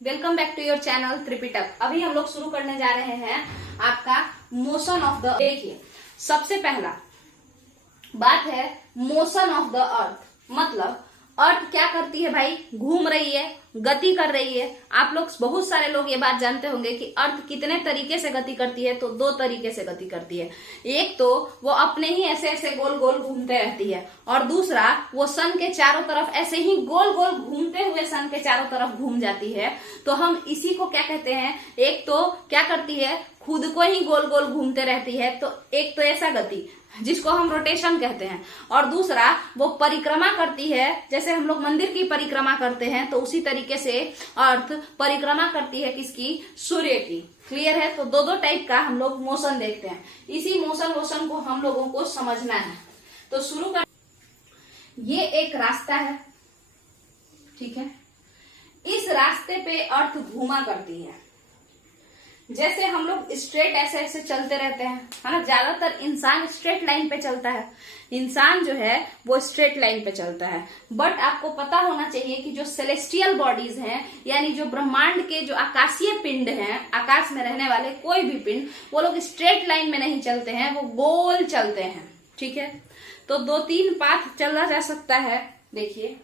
Welcome back to your channel Tripitaka. अभी हम लोग शुरू करने जा रहे हैं आपका मोशन ऑफ द। देखिए, सबसे पहला बात है मोशन ऑफ द अर्थ। मतलब अर्थ क्या करती है भाई? घूम रही है, गति कर रही है। आप लोग बहुत सारे लोग ये बात जानते होंगे कि अर्थ कितने तरीके से गति करती है। तो दो तरीके से गति करती है। एक तो वो अपने ही ऐसे ऐसे गोल गोल घूमते रहती है, और दूसरा वो सन के चारों तरफ ऐसे ही गोल गोल घूमते हुए सन के चारों तरफ घूम जाती है। तो हम इसी को क्या कहते हैं? एक तो क्या करती है, खुद को ही गोल गोल घूमते रहती है। तो एक तो ऐसा गति जिसको हम रोटेशन कहते हैं, और दूसरा वो परिक्रमा करती है। जैसे हम लोग मंदिर की परिक्रमा करते हैं, तो उसी तरीके से अर्थ परिक्रमा करती है किसकी? सूर्य की। क्लियर है? तो दो दो टाइप का हम लोग मोशन देखते हैं। इसी मोशन को हम लोगों को समझना है। तो शुरू कर। ये एक रास्ता है, ठीक है। इस रास्ते पे अर्थ घूमा करती है। जैसे हम लोग स्ट्रेट ऐसे ऐसे चलते रहते हैं, है ना। ज्यादातर इंसान स्ट्रेट लाइन पे चलता है। इंसान जो है वो स्ट्रेट लाइन पे चलता है। बट आपको पता होना चाहिए कि जो सेलेस्टियल बॉडीज हैं, यानी जो ब्रह्मांड के जो आकाशीय पिंड हैं, आकाश में रहने वाले कोई भी पिंड, वो लोग स्ट्रेट लाइन में नहीं चलते हैं, वो गोल चलते हैं। ठीक है। तो दो तीन पाथ चला जा सकता है। देखिए,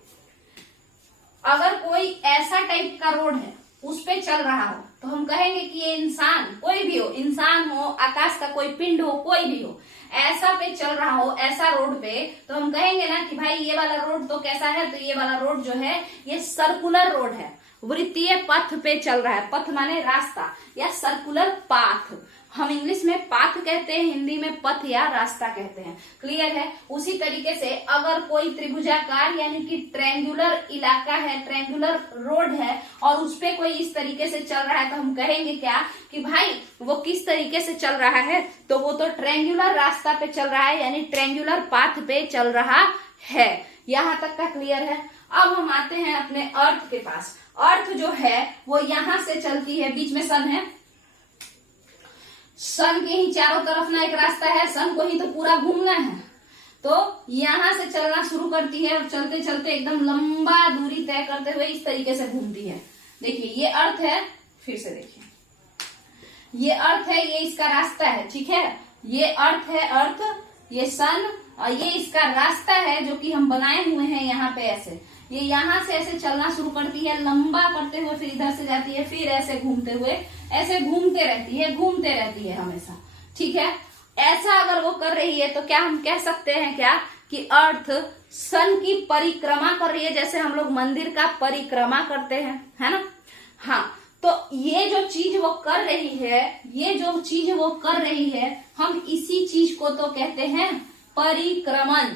अगर कोई ऐसा टाइप का रोड है, उस पे चल रहा हो, तो हम कहेंगे कि ये इंसान, कोई भी हो, इंसान हो, आकाश का कोई पिंड हो, कोई भी हो, ऐसा पे चल रहा हो, ऐसा रोड पे, तो हम कहेंगे ना कि भाई ये वाला रोड तो कैसा है? तो ये वाला रोड जो है ये सर्कुलर रोड है, वृत्तीय पथ पे चल रहा है। पथ माने रास्ता या सर्कुलर पाथ। हम इंग्लिश में पाथ कहते हैं, हिंदी में पथ या रास्ता कहते हैं। क्लियर है? उसी तरीके से अगर कोई त्रिभुजाकार यानी कि ट्रायंगुलर इलाका है, ट्रायंगुलर रोड है, और उस पे कोई इस तरीके से चल रहा है, तो हम कहेंगे क्या कि भाई वो किस तरीके से चल रहा है? तो वो तो ट्रायंगुलर रास्ता पे चल रहा है, यानी ट्रायंगुलर पाथ पे चल रहा है। यहां तक का क्लियर है? अब हम आते हैं अपने अर्थ के पास। अर्थ जो है वो यहां से चलती है, बीच में सन है, सन के ही चारों तरफ ना एक रास्ता है, सन को ही तो पूरा घूमना है। तो यहां से चलना शुरू करती है, और चलते चलते एकदम लंबा दूरी तय करते हुए इस तरीके से घूमती है। देखिए, ये अर्थ है। फिर से देखिए, ये अर्थ है, ये इसका रास्ता है। ठीक है, ये अर्थ है, अर्थ, ये सन, और ये इसका रास्ता है जो कि हम बनाए हुए हैं यहाँ पे। ऐसे ये यहाँ से ऐसे चलना शुरू करती है, लंबा करते हुए, फिर इधर से जाती है, फिर ऐसे घूमते हुए, ऐसे घूमते रहती है हमेशा। ठीक है। ऐसा अगर वो कर रही है, तो क्या हम कह सकते हैं क्या कि अर्थ सन की परिक्रमा कर रही है, जैसे हम लोग मंदिर का परिक्रमा करते हैं, है ना। हाँ, तो ये जो चीज वो कर रही है, हम इसी चीज को तो कहते हैं परिक्रमण।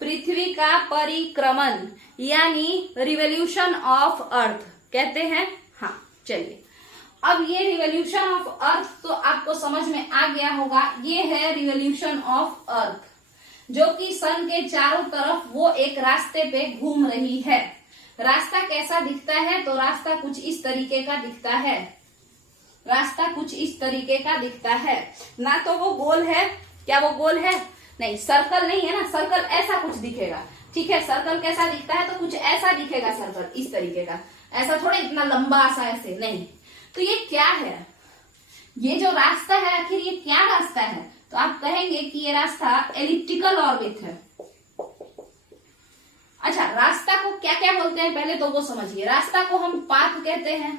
पृथ्वी का परिक्रमण यानी रिवोल्यूशन ऑफ अर्थ कहते हैं। हाँ, चलिए, अब ये रिवोल्यूशन ऑफ अर्थ तो आपको समझ में आ गया होगा। ये है रिवोल्यूशन ऑफ अर्थ, जो कि सन के चारों तरफ वो एक रास्ते पे घूम रही है। रास्ता कैसा दिखता है? तो रास्ता कुछ इस तरीके का दिखता है। रास्ता कुछ इस तरीके का दिखता है। ना तो वो गोल है, क्या वो गोल है? नहीं, सर्कल नहीं है ना। सर्कल ऐसा कुछ दिखेगा। ठीक है, सर्कल कैसा दिखता है? तो कुछ ऐसा दिखेगा, सर्कल इस तरीके का। ऐसा थोड़ा इतना लंबा सा ऐसे नहीं। तो ये क्या है? ये जो रास्ता है, आखिर ये क्या रास्ता है? तो आप कहेंगे कि ये रास्ता एलिप्टिकल ऑर्बिट है। अच्छा, रास्ता को क्या क्या बोलते हैं पहले तो वो समझिए। रास्ता को हम पाथ कहते हैं,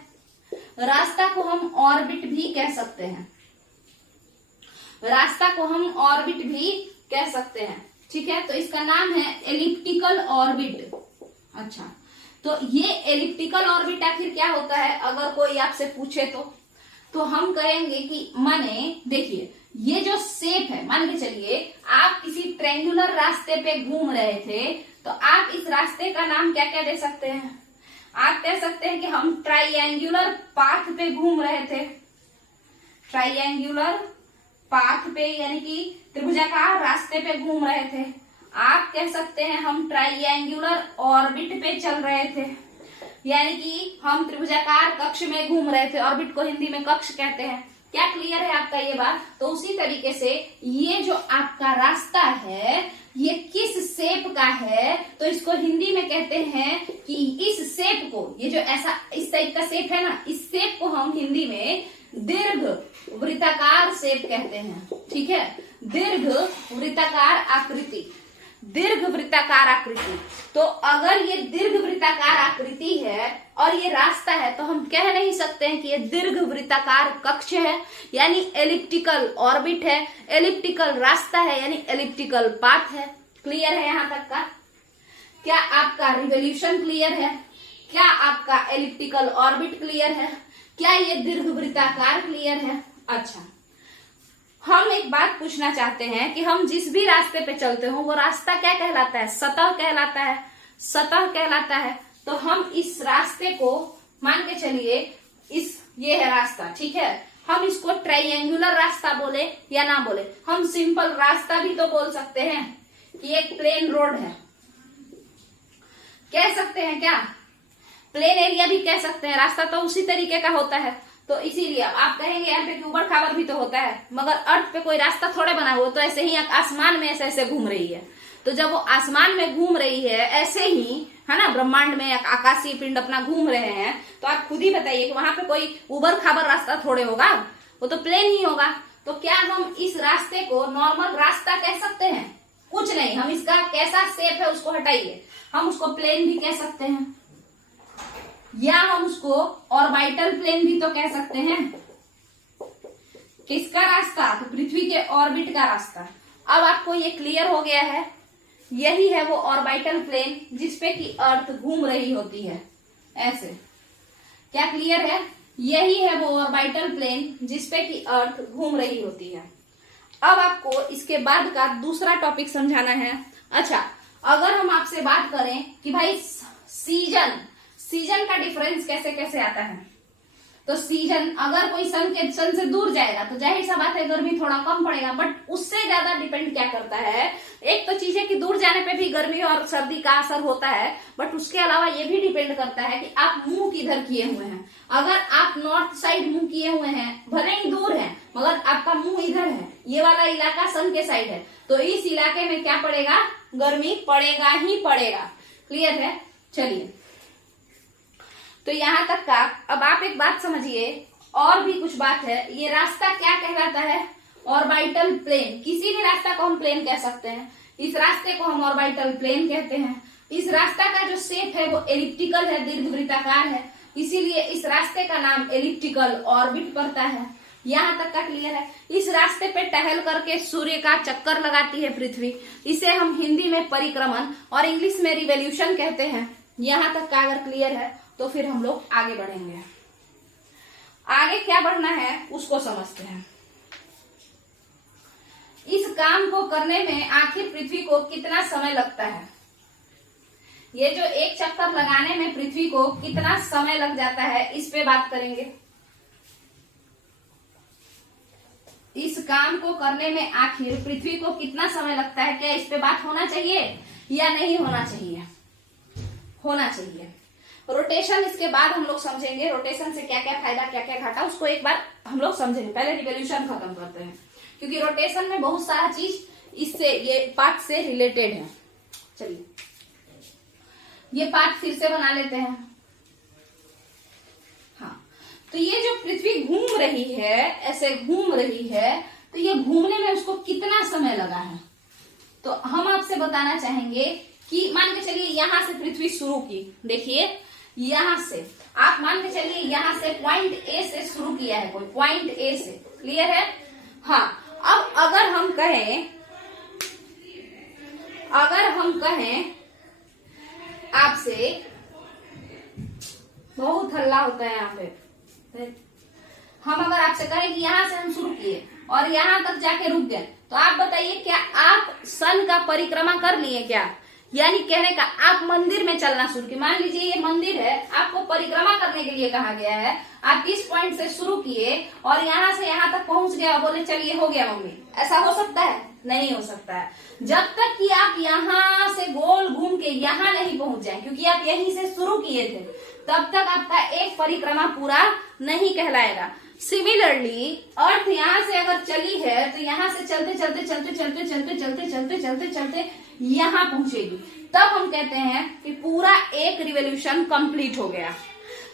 रास्ता को हम ऑर्बिट भी कह सकते हैं, रास्ता को हम ऑर्बिट भी कह सकते हैं। ठीक है, तो इसका नाम है एलिप्टिकल ऑर्बिट। अच्छा, तो ये एलिप्टिकल ऑर्बिट आखिर क्या होता है अगर कोई आपसे पूछे तो हम कहेंगे कि माने, देखिए, ये जो शेप है, मान के चलिए आप किसी ट्रायंगुलर रास्ते पे घूम रहे थे, तो आप इस रास्ते का नाम क्या क्या दे सकते हैं? आप कह सकते हैं कि हम ट्रायंगुलर पाथ पे घूम रहे थे। ट्रायंगुलर पाथ पे यानी कि त्रिभुजाकार रास्ते पे घूम रहे थे। आप कह सकते हैं हम ट्रायंगुलर ऑर्बिट पे चल रहे थे, यानी कि हम त्रिभुजाकार कक्ष में घूम रहे थे। ऑर्बिट को हिंदी में कक्ष कहते हैं। क्या क्लियर है आपका ये बात? तो उसी तरीके से ये जो आपका रास्ता है, ये किस शेप का है, तो इसको हिंदी में कहते हैं कि इस शेप को, ये जो ऐसा इस टाइप का शेप है ना, इस शेप को हम हिंदी में दीर्घ वृत्ताकार शेप कहते हैं। ठीक है, दीर्घ वृत्ताकार आकृति, दीर्घ वृत्ताकार आकृति। तो अगर ये दीर्घ वृत्ताकार आकृति है और ये रास्ता है, तो हम कह नहीं सकते हैं कि ये दीर्घ वृत्ताकार कक्ष है, यानी एलिप्टिकल ऑर्बिट है, एलिप्टिकल रास्ता है, यानी एलिप्टिकल पाथ है। क्लियर है यहां तक का? क्या आपका रिवोल्यूशन क्लियर है? क्या आपका एलिप्टिकल ऑर्बिट क्लियर है? क्या ये दीर्घ वृत्ताकार क्लियर है? अच्छा, हम एक बात पूछना चाहते हैं कि हम जिस भी रास्ते पे चलते हो वो रास्ता क्या कहलाता है? सतह कहलाता है, सतह कहलाता है। तो हम इस रास्ते को मान के चलिए, ये है रास्ता, ठीक है, हम इसको ट्राइएंगुलर रास्ता बोले या ना बोले? हम सिंपल रास्ता भी तो बोल सकते हैं कि एक प्लेन रोड है, कह सकते हैं क्या? प्लेन एरिया भी कह सकते हैं, रास्ता तो उसी तरीके का होता है। तो इसीलिए आप कहेंगे यहाँ पे कि ऊबड़ खाबड़ भी तो होता है, मगर अर्थ पे कोई रास्ता थोड़े बना हुआ, तो ऐसे ही आसमान में ऐसे ऐसे घूम रही है। तो जब वो आसमान में घूम रही है, ऐसे ही है ना, ब्रह्मांड में आकाशीय पिंड अपना घूम रहे हैं, तो आप खुद ही बताइए कि वहां पे कोई ऊबड़ खाबड़ रास्ता थोड़े होगा, वो तो प्लेन ही होगा। तो क्या हम इस रास्ते को नॉर्मल रास्ता कह सकते हैं? कुछ नहीं, हम इसका कैसा शेप है उसको हटाइए, हम उसको प्लेन भी कह सकते हैं, या हम उसको ऑर्बिटल प्लेन भी तो कह सकते हैं। किसका रास्ता? तो पृथ्वी के ऑर्बिट का रास्ता। अब आपको ये क्लियर हो गया है, यही है वो ऑर्बिटल प्लेन जिसपे कि अर्थ घूम रही होती है, ऐसे। क्या क्लियर है? यही है वो ऑर्बिटल प्लेन जिसपे कि अर्थ घूम रही होती है। अब आपको इसके बाद का दूसरा टॉपिक समझाना है। अच्छा, अगर हम आपसे बात करें कि भाई सीजन का डिफरेंस कैसे कैसे आता है, तो सीजन अगर कोई सन से दूर जाएगा तो जाहिर सा बात है गर्मी थोड़ा कम पड़ेगा, बट उससे ज्यादा डिपेंड क्या करता है, एक तो चीज है कि दूर जाने पे भी गर्मी और सर्दी का असर होता है, बट उसके अलावा ये भी डिपेंड करता है कि आप मुंह किधर किए हुए हैं। अगर आप नॉर्थ साइड मुंह किए हुए हैं, भले ही दूर है मगर आपका मुंह इधर है, ये वाला इलाका सन के साइड है, तो इस इलाके में क्या पड़ेगा? गर्मी पड़ेगा ही पड़ेगा। क्लियर है? चलिए, तो यहां तक का अब आप एक बात समझिए, और भी कुछ बात है। ये रास्ता क्या कहलाता है? Orbital plane. किसी भी रास्ता को हम प्लेन कह सकते हैं, इस रास्ते को हम ऑर्बिटल प्लेन कहते हैं। इस रास्ता का जो शेप है वो एलिप्टिकल है, दीर्घवृत्ताकार है, इसीलिए इस रास्ते का नाम एलिप्टिकल ऑर्बिट पड़ता है। यहां तक का क्लियर है? इस रास्ते पे टहल करके सूर्य का चक्कर लगाती है पृथ्वी, इसे हम हिंदी में परिक्रमण और इंग्लिश में रिवोल्यूशन कहते हैं। यहां तक का अगर क्लियर है तो फिर हम लोग आगे बढ़ेंगे। आगे क्या बढ़ना है उसको समझते हैं। इस काम को करने में आखिर पृथ्वी को कितना समय लगता है? ये जो एक चक्कर लगाने में पृथ्वी को कितना समय लग जाता है, इस पे बात करेंगे। इस काम को करने में आखिर पृथ्वी को कितना समय लगता है, क्या इस पे बात होना चाहिए या नहीं होना चाहिए? होना चाहिए। रोटेशन इसके बाद हम लोग समझेंगे, रोटेशन से क्या क्या फायदा क्या क्या घाटा, उसको एक बार हम लोग समझेंगे। पहले रिवोल्यूशन खत्म करते हैं, क्योंकि रोटेशन में बहुत सारा चीज इससे, ये पार्ट से रिलेटेड है। चलिए, ये पार्ट फिर से बना लेते हैं। हाँ, तो ये जो पृथ्वी घूम रही है, ऐसे घूम रही है, तो ये घूमने में उसको कितना समय लगा है, तो हम आपसे बताना चाहेंगे कि मान के चलिए यहां से पृथ्वी शुरू की, देखिए यहां से आप मान के चलिए यहां से पॉइंट ए से शुरू किया है, कोई पॉइंट ए से। क्लियर है? हाँ, अब अगर हम कहें आपसे, बहुत हल्ला होता है यहाँ पे, हम अगर आपसे कहें कि यहां से हम शुरू किए और यहां तक जाके रुक गए, तो आप बताइए क्या आप सन का परिक्रमा कर लिए क्या? यानी कहने का आप मंदिर में चलना शुरू किए। मान लीजिए ये मंदिर है, आपको परिक्रमा करने के लिए कहा गया है, आप इस पॉइंट से शुरू किए और यहाँ से यहाँ तक पहुंच गए और बोले चलिए हो गया मम्मी, ऐसा हो सकता है? नहीं हो सकता है। जब तक कि आप यहाँ से गोल घूम के यहाँ नहीं पहुंच जाए, क्योंकि आप यहीं से शुरू किए थे, तब तक आपका एक परिक्रमा पूरा नहीं कहलाएगा। सिमिलरली अर्थ यहाँ से अगर चली है, तो यहाँ से चलते चलते चलते चलते चलते चलते चलते चलते चलते यहां पहुंचेगी, तब हम कहते हैं कि पूरा एक रिवॉल्यूशन कंप्लीट हो गया।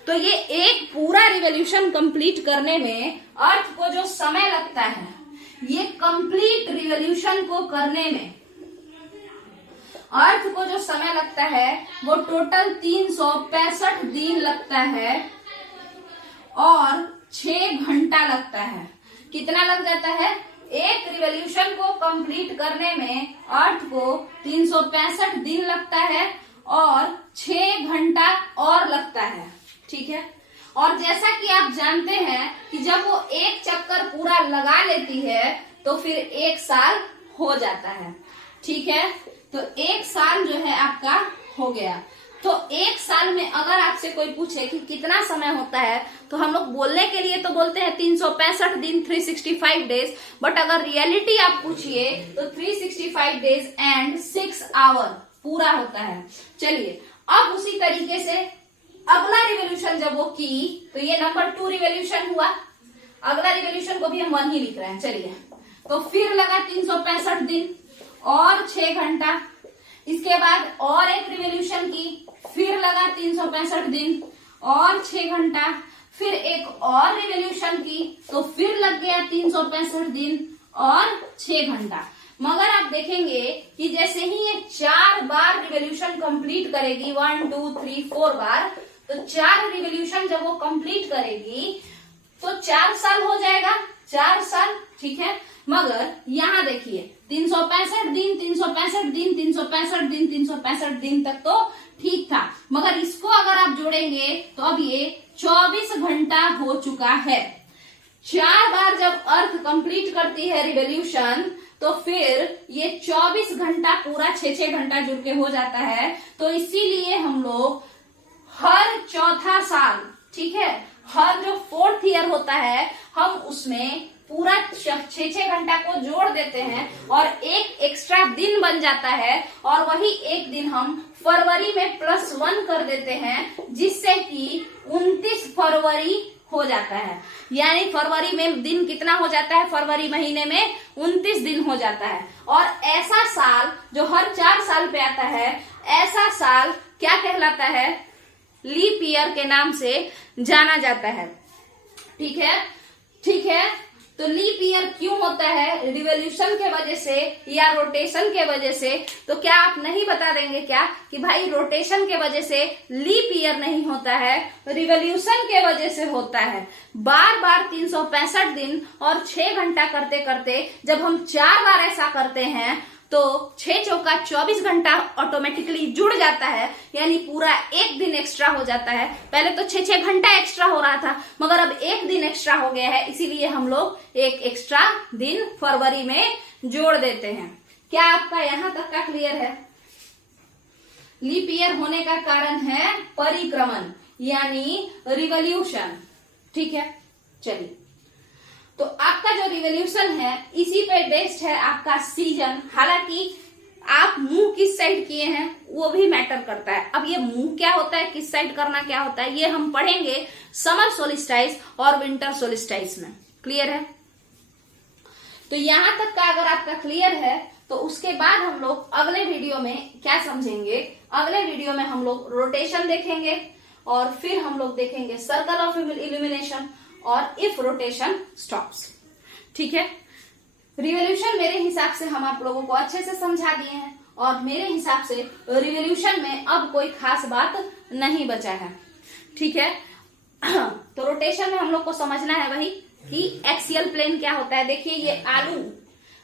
तो ये एक पूरा रिवॉल्यूशन कंप्लीट करने में अर्थ को जो समय लगता है, ये कंप्लीट रिवॉल्यूशन को करने में अर्थ को जो समय लगता है वो टोटल 365 दिन लगता है और 6 घंटा लगता है। कितना लग जाता है? एक रिवॉल्यूशन को कंप्लीट करने में अर्थ को 365 दिन लगता है और 6 घंटा और लगता है। ठीक है। और जैसा कि आप जानते हैं कि जब वो एक चक्कर पूरा लगा लेती है तो फिर 1 साल हो जाता है। ठीक है। तो 1 साल जो है आपका हो गया। तो 1 साल में अगर आपसे कोई पूछे कि कितना समय होता है, तो हम लोग बोलने के लिए तो बोलते हैं 365 दिन 365 डेज, बट अगर रियलिटी आप पूछिए तो 365 डेज एंड 6 आवर पूरा होता है। चलिए, अब उसी तरीके से अगला रिवॉल्यूशन जब वो की तो ये नंबर 2 रिवॉल्यूशन हुआ। अगला रिवॉल्यूशन को भी हम 1 ही लिख रहे हैं। चलिए, तो फिर लगा 365 दिन और 6 घंटा। इसके बाद और एक रिवॉल्यूशन की, फिर लगा 365 दिन और 6 घंटा। फिर एक और रिवॉल्यूशन की तो फिर लग गया 365 दिन और 6 घंटा। मगर आप देखेंगे कि जैसे ही ये 4 बार रिवॉल्यूशन कंप्लीट करेगी, 1 2 3 4 बार, तो 4 रिवॉल्यूशन जब वो कंप्लीट करेगी तो 4 साल हो जाएगा। 4 साल। ठीक है। मगर यहाँ देखिए 365 दिन 365 दिन 365 दिन 365 दिन तक तो ठीक था, मगर इसको अगर आप जोड़ेंगे तो अब ये 24 घंटा हो चुका है। 4 बार जब अर्थ कंप्लीट करती है रिवॉल्यूशन तो फिर ये 24 घंटा पूरा 6-6 घंटा जुड़ के हो जाता है। तो इसीलिए हम लोग हर चौथा साल, ठीक है, हर जो 4th ईयर होता है हम उसमें पूरा 6-6 घंटा को जोड़ देते हैं और एक एक्स्ट्रा दिन बन जाता है, और वही एक दिन हम फरवरी में +1 कर देते हैं, जिससे कि 29 फरवरी हो जाता है। यानी फरवरी में दिन कितना हो जाता है? फरवरी महीने में 29 दिन हो जाता है। और ऐसा साल जो हर 4 साल पे आता है, ऐसा साल क्या कहलाता है? लीप ईयर के नाम से जाना जाता है। ठीक है। ठीक है। तो लीप ईयर क्यों होता है? रिवॉल्यूशन के वजह से या रोटेशन के वजह से। तो क्या आप नहीं बता देंगे क्या कि भाई रोटेशन के वजह से लीप ईयर नहीं होता है, रिवॉल्यूशन के वजह से होता है। बार बार 365 दिन और 6 घंटा करते करते जब हम 4 बार ऐसा करते हैं तो 6 चौका 24 घंटा ऑटोमेटिकली जुड़ जाता है, यानी पूरा एक दिन एक्स्ट्रा हो जाता है। पहले तो 6-6 घंटा एक्स्ट्रा हो रहा था, मगर अब एक दिन एक्स्ट्रा हो गया है, इसीलिए हम लोग एक एक्स्ट्रा दिन फरवरी में जोड़ देते हैं। क्या आपका यहां तक का क्लियर है? लीप ईयर होने का कारण है परिक्रमण, यानी रिवॉल्यूशन। ठीक है। चलिए, तो आपका जो रिवॉल्यूशन है इसी पे बेस्ड है आपका सीजन। हालांकि आप मुंह किस साइड किए हैं वो भी मैटर करता है। अब ये मुंह क्या होता है, किस साइड करना क्या होता है, ये हम पढ़ेंगे समर सोलिस्टाइस और विंटर सोलिस्टाइस में। क्लियर है? तो यहां तक का अगर आपका क्लियर है तो उसके बाद हम लोग अगले वीडियो में क्या समझेंगे? अगले वीडियो में हम लोग रोटेशन देखेंगे और फिर हम लोग देखेंगे सर्कल ऑफ इल्यूमिनेशन और इफ रोटेशन स्टॉप्स। ठीक है। रिवॉल्यूशन मेरे हिसाब से हम आप लोगों को अच्छे से समझा दिए हैं, और मेरे हिसाब से रिवॉल्यूशन में अब कोई खास बात नहीं बचा है। ठीक है। तो रोटेशन में हम लोग को समझना है वही कि एक्सियल प्लेन क्या होता है। देखिए ये आलू,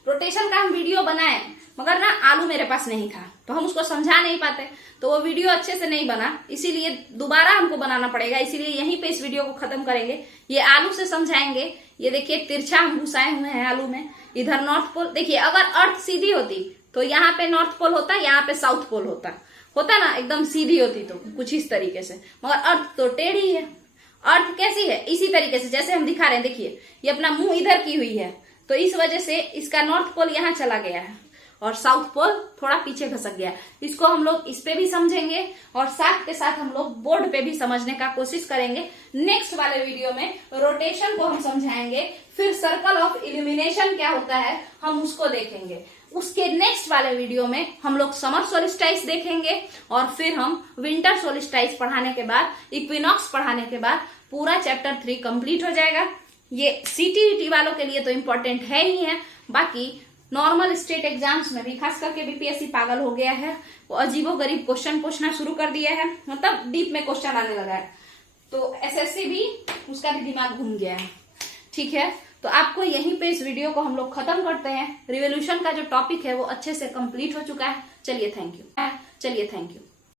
रोटेशन का हम वीडियो बनाए मगर ना आलू मेरे पास नहीं था तो हम उसको समझा नहीं पाते, तो वो वीडियो अच्छे से नहीं बना, इसीलिए दोबारा हमको बनाना पड़ेगा। इसीलिए यहीं पे इस वीडियो को खत्म करेंगे। ये आलू से समझाएंगे। ये देखिए तिरछा हम घुसाए हुए हैं आलू में। इधर नॉर्थ पोल, देखिए अगर अर्थ सीधी होती तो यहाँ पे नॉर्थ पोल होता, यहाँ पे साउथ पोल होता ना, एकदम सीधी होती तो कुछ इस तरीके से, मगर अर्थ तो टेढ़ी है। अर्थ कैसी है? इसी तरीके से जैसे हम दिखा रहे हैं। देखिए ये अपना मुंह इधर की हुई है, तो इस वजह से इसका नॉर्थ पोल यहाँ चला गया है और साउथ पोल थोड़ा पीछे खसक गया। इसको हम लोग इस पे भी समझेंगे और साथ के साथ हम लोग बोर्ड पे भी समझने का कोशिश करेंगे। नेक्स्ट वाले वीडियो में रोटेशन को हम समझाएंगे, फिर सर्कल ऑफ इल्यूमिनेशन क्या होता है हम उसको देखेंगे। उसके नेक्स्ट वाले वीडियो में हम लोग समर सोलिस्टाइस देखेंगे और फिर हम विंटर सोलिस्टाइस पढ़ाने के बाद इक्विनॉक्स पढ़ाने के बाद पूरा चैप्टर 3 कंप्लीट हो जाएगा। ये सीटीईटी वालों के लिए तो इम्पोर्टेंट है ही है, बाकी नॉर्मल स्टेट एग्जाम्स में भी खास करके बीपीएससी पागल हो गया है, वो अजीबोगरीब क्वेश्चन पूछना शुरू कर दिया है, मतलब डीप में क्वेश्चन आने लगा है, तो एसएससी भी उसका भी दिमाग घूम गया है। ठीक है, तो आपको यहीं पे इस वीडियो को हम लोग खत्म करते हैं। रिवोल्यूशन का जो टॉपिक है वो अच्छे से कंप्लीट हो चुका है। चलिए थैंक यू।